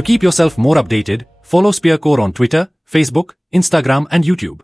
To keep yourself more updated, follow Spear Corps on Twitter, Facebook, Instagram and YouTube.